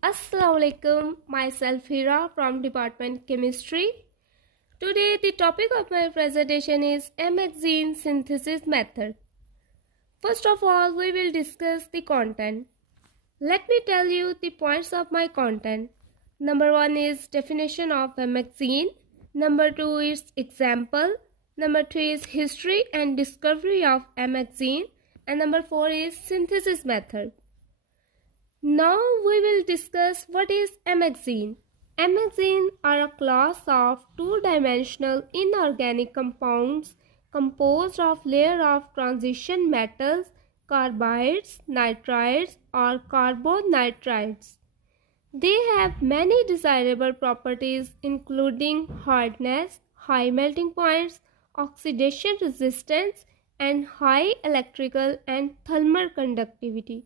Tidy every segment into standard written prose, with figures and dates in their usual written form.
Assalamualaikum, myself Hira from Department Chemistry. Today the topic of my presentation is Mxene synthesis method. First of all, we will discuss the content. Let me tell you the points of my content. Number 1 is definition of Mxene. Number 2 is example. Number 3 is history and discovery of Mxene. And number 4 is synthesis method. Now we will discuss what is Mxene. Mxene are a class of two-dimensional inorganic compounds composed of layer of transition metals, carbides, nitrides or carbonitrides. They have many desirable properties including hardness, high melting points, oxidation resistance and high electrical and thermal conductivity.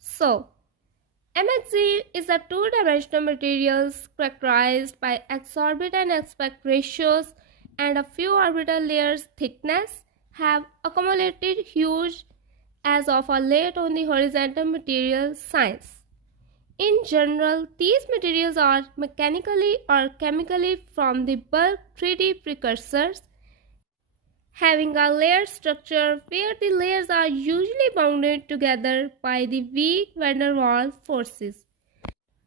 So, Mxene is a two-dimensional material characterized by exorbitant aspect ratios and a few orbital layers thickness have accumulated huge as of a late on the horizontal material science. In general, these materials are mechanically or chemically from the bulk 3D precursors, having a layered structure where the layers are usually bounded together by the weak van der Waals forces.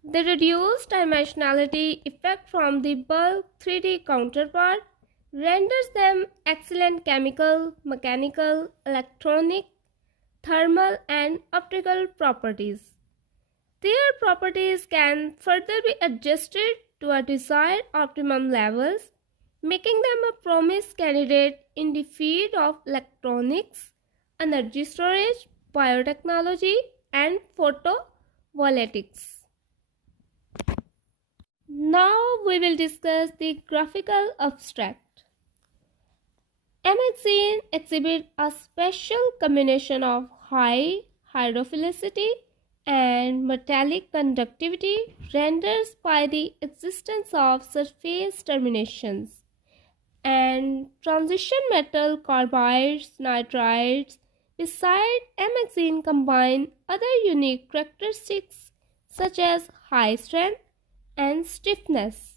The reduced dimensionality effect from the bulk 3D counterpart renders them excellent chemical, mechanical, electronic, thermal and optical properties. Their properties can further be adjusted to a desired optimum levels, making them a promised candidate in the field of electronics, energy storage, biotechnology, and photovoltaics. Now we will discuss the graphical abstract. Mxene exhibits a special combination of high hydrophilicity and metallic conductivity rendered by the existence of surface terminations and transition metal carbides, nitrides. Besides, Mxene combine other unique characteristics such as high strength and stiffness.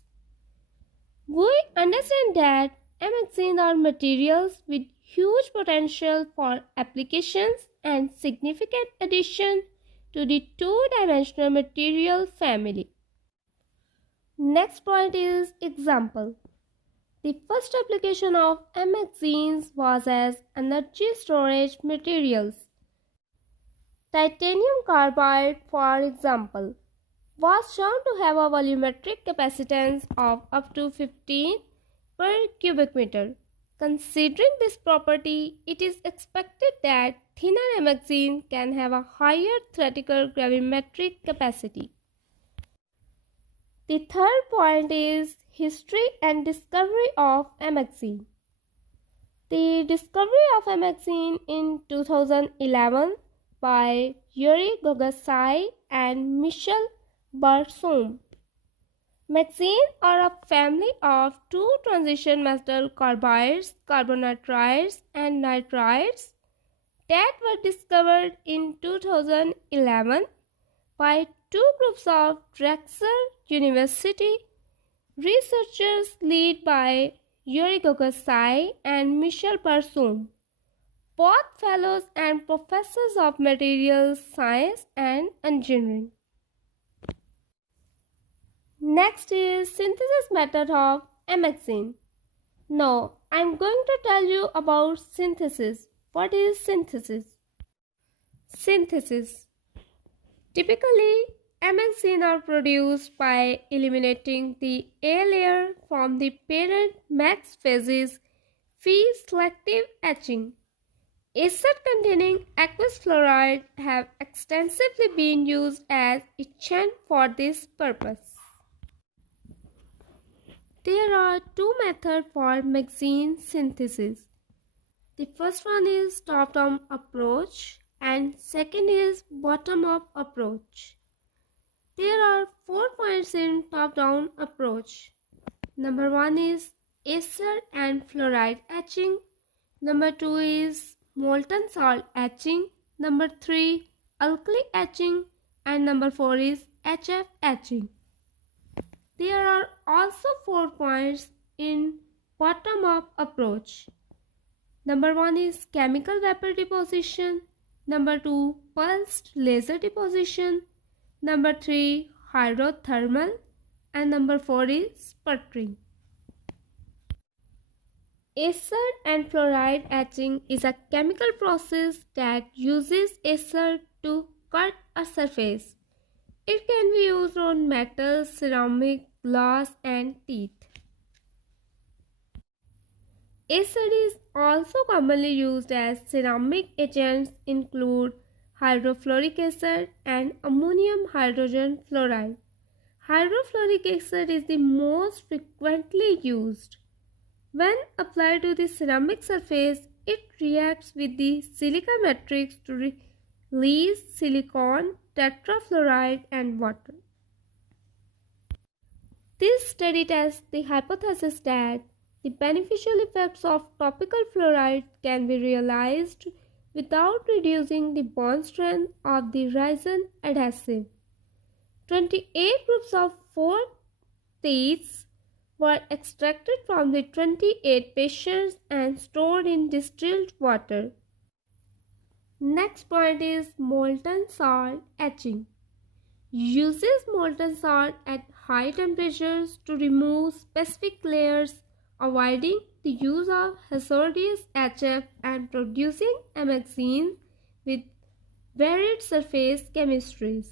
We understand that Mxene are materials with huge potential for applications and significant addition to the two-dimensional material family. Next point is example. The first application of Mxenes was as energy storage materials. Titanium carbide, for example, was shown to have a volumetric capacitance of up to 15 per cubic meter. Considering this property, it is expected that thinner Mxene can have a higher theoretical gravimetric capacity. The third point is history and discovery of Mxene. The discovery of Mxene in 2011 by Yuri Gagasaii and Michel Barsoum. Mxene are a family of two transition metal carbides, carbonitrides and nitrides that were discovered in 2011 by two groups of Drexel University researchers led by Yuri Gagasaii and Michel Barsoum, both fellows and professors of materials science and engineering. Next is synthesis method of Mxene. Now, I am going to tell you about synthesis. What is synthesis? Synthesis. Typically, Mxene are produced by eliminating the A layer from the parent max phases phi selective etching. Acid containing aqueous fluoride have extensively been used as etchant for this purpose. There are two methods for Mxene synthesis. The first one is top-down approach and second is bottom-up approach. There are 4 points in top-down approach. Number 1 is acid and fluoride etching. Number 2 is molten salt etching. Number 3, alkali etching. And number 4 is HF etching. There are also 4 points in bottom-up approach. Number 1 is chemical vapor deposition. Number 2, pulsed laser deposition. Number 3, hydrothermal. And number 4 is sputtering. Acid and fluoride etching is a chemical process that uses acid to cut a surface. It can be used on metal, ceramic, glass, and teeth. Acid is also commonly used as ceramic agents include hydrofluoric acid and ammonium hydrogen fluoride. Hydrofluoric acid is the most frequently used. When applied to the ceramic surface, it reacts with the silica matrix to release silicon, tetrafluoride, and water. This study tests the hypothesis that the beneficial effects of topical fluoride can be realized without reducing the bond strength of the resin adhesive. 28 groups of 4 teeth were extracted from the 28 patients and stored in distilled water. Next point is molten salt etching. Uses molten salt at high temperatures to remove specific layers, avoiding the use of hazardous HF and producing Mxene with varied surface chemistries.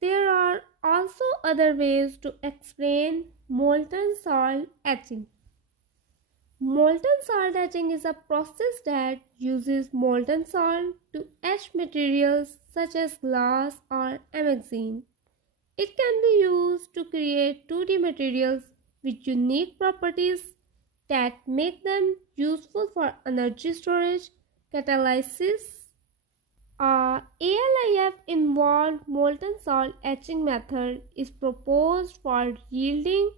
There are also other ways to explain molten salt etching. Molten salt etching is a process that uses molten salt to etch materials such as glass or Mxene. It can be used to create 2D materials with unique properties that make them useful for energy storage, catalysis. ALIF involved molten salt etching method is proposed for yielding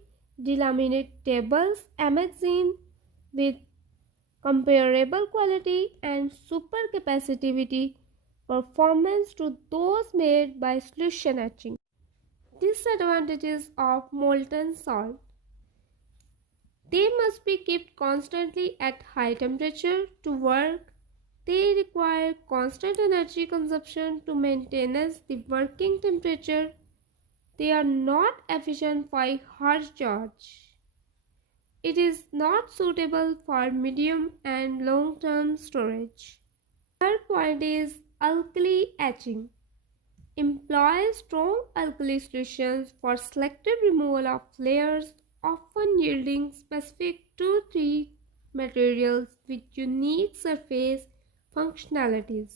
delaminatables Mxene with comparable quality and supercapacitivity performance to those made by solution etching. Disadvantages of molten salt: they must be kept constantly at high temperature to work. They require constant energy consumption to maintain the working temperature. They are not efficient for hard charge. It is not suitable for medium and long-term storage. Third point is alkali etching. Employs strong alkali solutions for selective removal of layers, often yielding specific 2-3 materials with unique surface functionalities.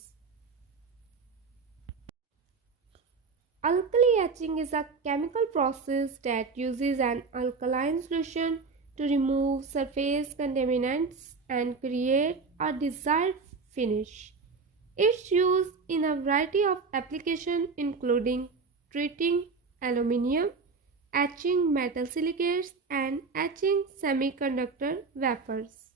Alkali etching is a chemical process that uses an alkaline solution to remove surface contaminants and create a desired finish. It's used in a variety of applications including treating aluminium, etching metal silicates, and etching semiconductor wafers.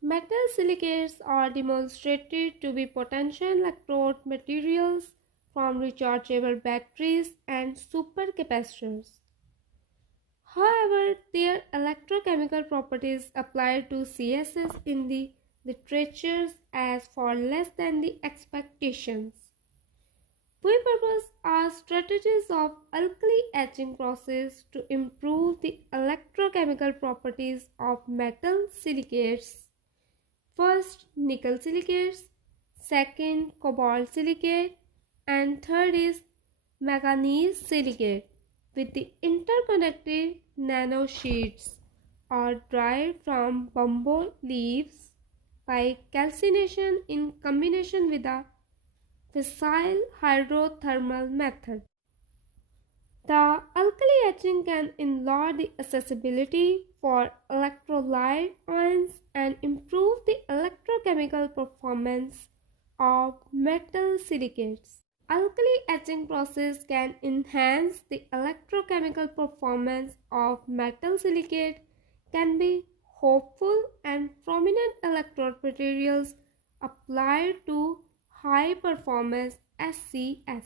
Metal silicates are demonstrated to be potential electrode materials from rechargeable batteries and supercapacitors. However, their electrochemical properties applied to CSS in the literature as far less than the expectations. We propose are strategies of alkali etching process to improve the electrochemical properties of metal silicates. First, nickel silicates, second, cobalt silicate, and third is manganese silicate with the interconnected nanosheets are derived from bamboo leaves by calcination in combination with a fissile hydrothermal method. The alkali etching can enlarge the accessibility for electrolyte ions and improve the electrochemical performance of metal silicates. Alkali etching process can enhance the electrochemical performance of metal silicate, can be hopeful, and prominent electrode materials applied to high performance SCS.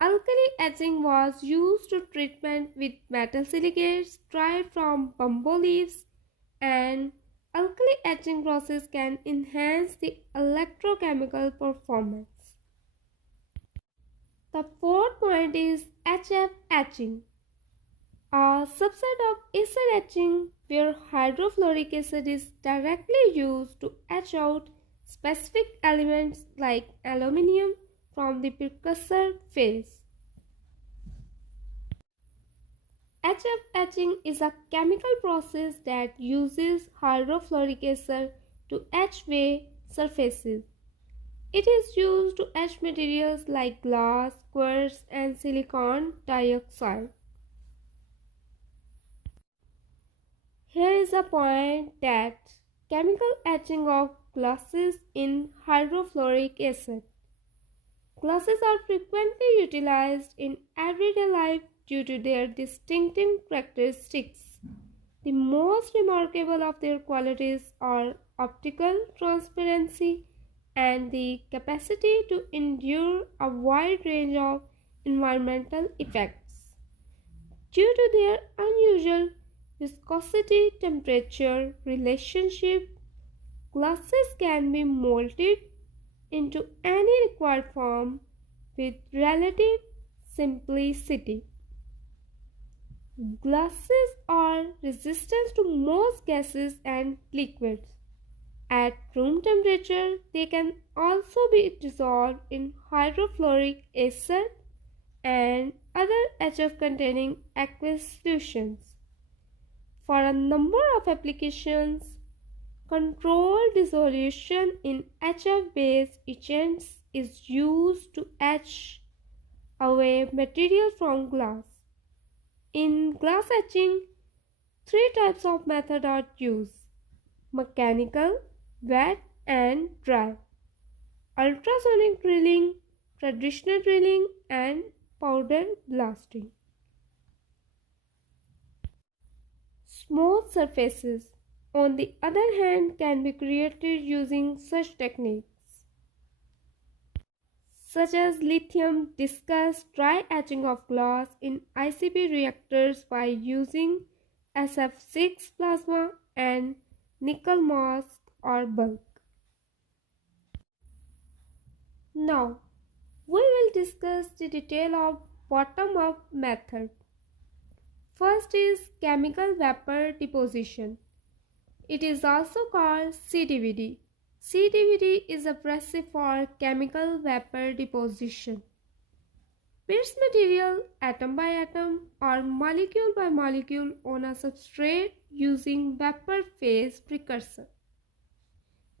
Alkali etching was used to treatment with metal silicates dried from bamboo leaves, and alkali etching process can enhance the electrochemical performance. The fourth point is HF etching, a subset of acid etching where hydrofluoric acid is directly used to etch out specific elements like aluminium from the precursor phase. HF etching is a chemical process that uses hydrofluoric acid to etch away surfaces. It is used to etch materials like glass, quartz, and silicon dioxide. Here is a point that chemical etching of glasses in hydrofluoric acid. Glasses are frequently utilized in everyday life due to their distinctive characteristics. The most remarkable of their qualities are optical transparency and the capacity to endure a wide range of environmental effects. Due to their unusual viscosity temperature relationship, glasses can be molded into any required form with relative simplicity. Glasses are resistant to most gases and liquids. At room temperature, they can also be dissolved in hydrofluoric acid and other HF containing aqueous solutions. For a number of applications, controlled dissolution in HF-based etchants is used to etch away material from glass. In glass etching, three types of method are used: mechanical, wet, and dry, ultrasonic drilling, traditional drilling, and powder blasting. Smooth surfaces, on the other hand, can be created using such techniques such as lithium discus dry etching of glass in ICP reactors by using SF6 plasma and nickel mask or bulk. Now, we will discuss the detail of bottom-up method. First is chemical vapor deposition. It is also called CDVD. CDVD is a process for chemical vapor deposition. Bits material atom by atom or molecule by molecule on a substrate using vapor phase precursor.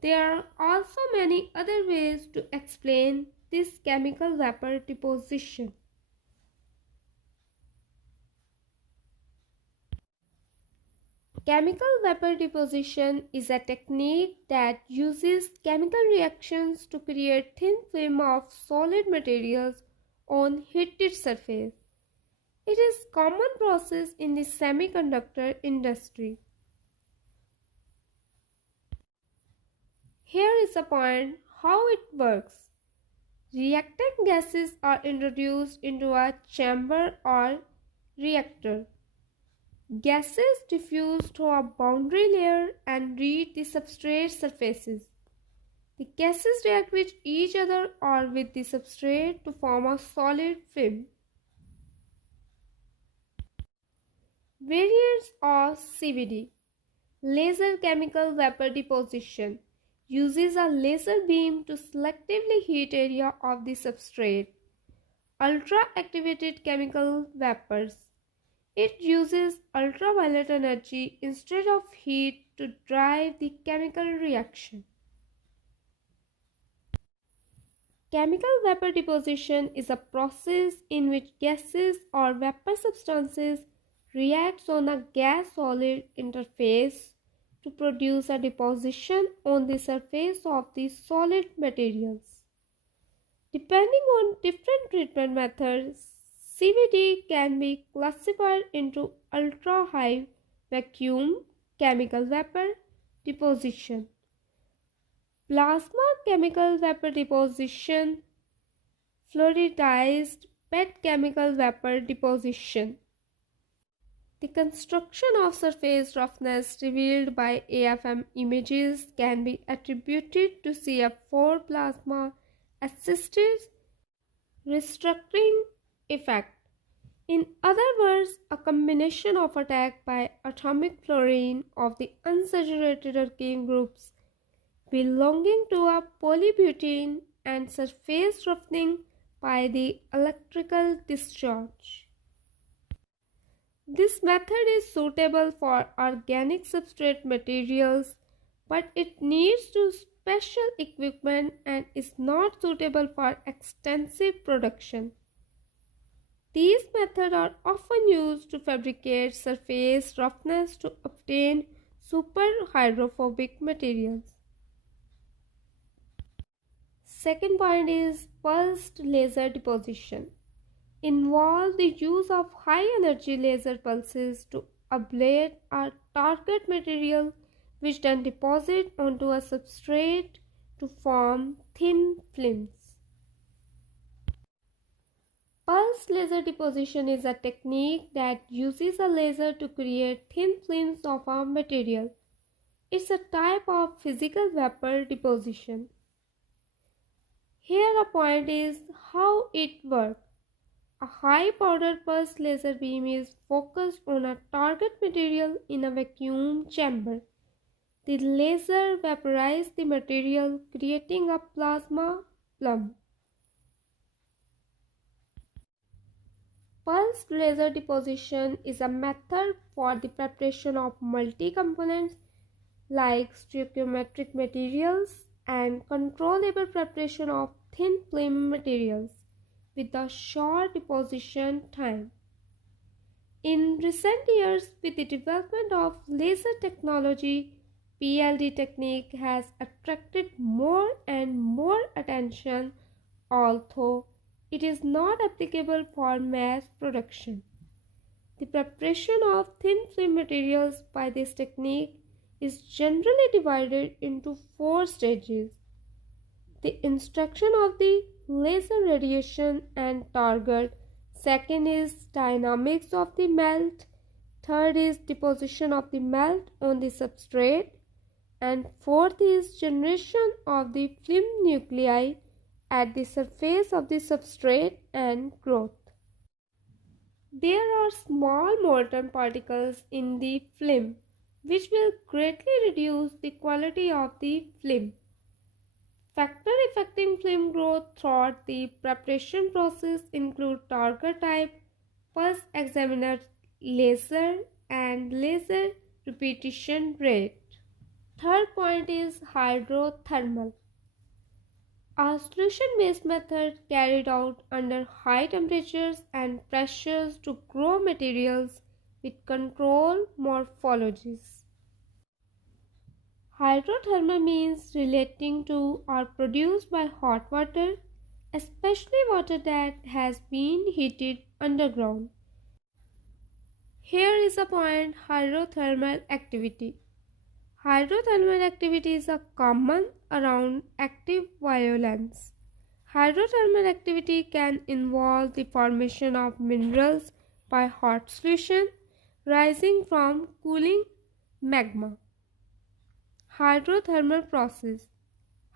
There are also many other ways to explain this chemical vapor deposition. Chemical vapor deposition is a technique that uses chemical reactions to create thin film of solid materials on heated surface. It is a common process in the semiconductor industry. Here is a point how it works. Reactant gases are introduced into a chamber or reactor. Gases diffuse through a boundary layer and reach the substrate surfaces. The gases react with each other or with the substrate to form a solid film. Variants of CVD. Laser chemical vapor deposition uses a laser beam to selectively heat area of the substrate. Ultra-activated chemical vapors. It uses ultraviolet energy instead of heat to drive the chemical reaction. Chemical vapor deposition is a process in which gases or vapor substances react on a gas-solid interface to produce a deposition on the surface of the solid materials. Depending on different treatment methods, CVD can be classified into ultra-high vacuum chemical vapor, deposition, plasma chemical vapor deposition, fluidized bed chemical vapor deposition. The construction of surface roughness revealed by AFM images can be attributed to CF4 plasma assisted restructuring effect. In other words, a combination of attack by atomic fluorine of the unsaturated alkene groups belonging to a polybutene and surface roughening by the electrical discharge. This method is suitable for organic substrate materials, but it needs to special equipment and is not suitable for extensive production. These methods are often used to fabricate surface roughness to obtain super hydrophobic materials. Second point is pulsed laser deposition. Involve the use of high energy laser pulses to ablate a target material which then deposit onto a substrate to form thin films. Pulsed laser deposition is a technique that uses a laser to create thin films of a material. It's a type of physical vapor deposition. Here a point is how it works. A high powered pulsed laser beam is focused on a target material in a vacuum chamber. The laser vaporizes the material, creating a plasma plum. Pulsed laser deposition is a method for the preparation of multi-components like stoichiometric materials and controllable preparation of thin film materials with a short deposition time. In recent years, with the development of laser technology, PLD technique has attracted more and more attention, although it is not applicable for mass production. The preparation of thin film materials by this technique is generally divided into 4 stages. The instruction of the laser radiation and target. Second is dynamics of the melt. Third is deposition of the melt on the substrate. And fourth is generation of the film nuclei at the surface of the substrate and growth. There are small molten particles in the film which will greatly reduce the quality of the film. Factor affecting film growth throughout the preparation process include target type, pulse examiner laser, and laser repetition rate. Third point is hydrothermal. A solution-based method carried out under high temperatures and pressures to grow materials with controlled morphologies. Hydrothermal means relating to or produced by hot water, especially water that has been heated underground. Here is a point: hydrothermal activity. Hydrothermal activity is a common around active violence. Hydrothermal activity can involve the formation of minerals by hot solution rising from cooling magma. Hydrothermal process.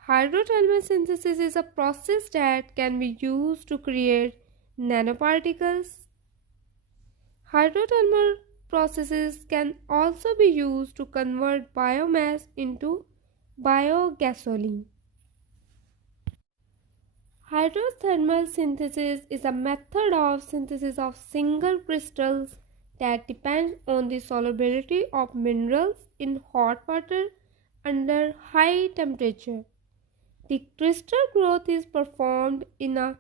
Hydrothermal synthesis is a process that can be used to create nanoparticles. Hydrothermal processes can also be used to convert biomass into biogasoline. Hydrothermal synthesis is a method of synthesis of single crystals that depends on the solubility of minerals in hot water under high temperature. The crystal growth is performed in an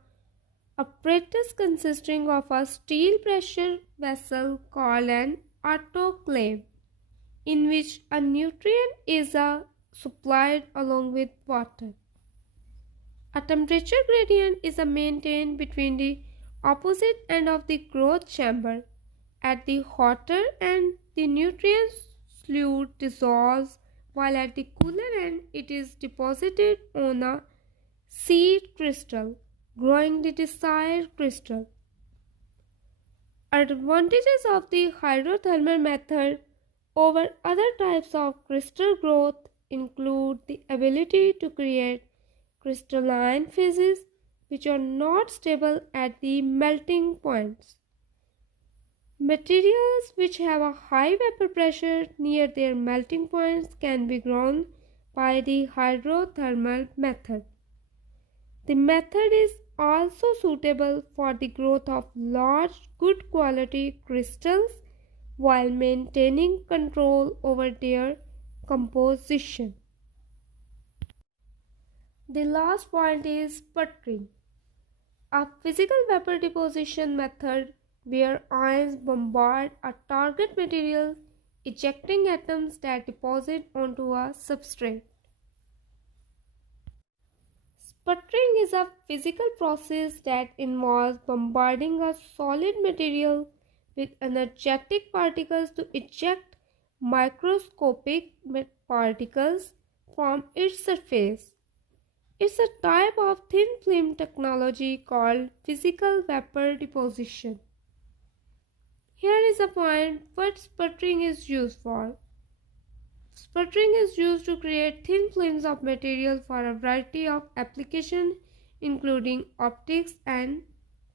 apparatus consisting of a steel pressure vessel called an autoclave, in which a nutrient is supplied along with water. A temperature gradient is maintained between the opposite end of the growth chamber. At the hotter end, the nutrient fluid dissolves while at the cooler end it is deposited on a seed crystal, growing the desired crystal. Advantages of the hydrothermal method over other types of crystal growth include the ability to create crystalline phases which are not stable at the melting points. Materials which have a high vapor pressure near their melting points can be grown by the hydrothermal method. The method is also suitable for the growth of large, good quality crystals while maintaining control over their composition. The last point is sputtering, a physical vapor deposition method where ions bombard a target material, ejecting atoms that deposit onto a substrate. Sputtering is a physical process that involves bombarding a solid material with energetic particles to eject microscopic particles from its surface. It's a type of thin film technology called physical vapor deposition. Here is a point what sputtering is used for. Sputtering is used to create thin films of material for a variety of applications including optics and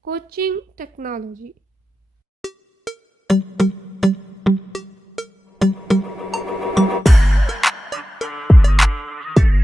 coaching technology.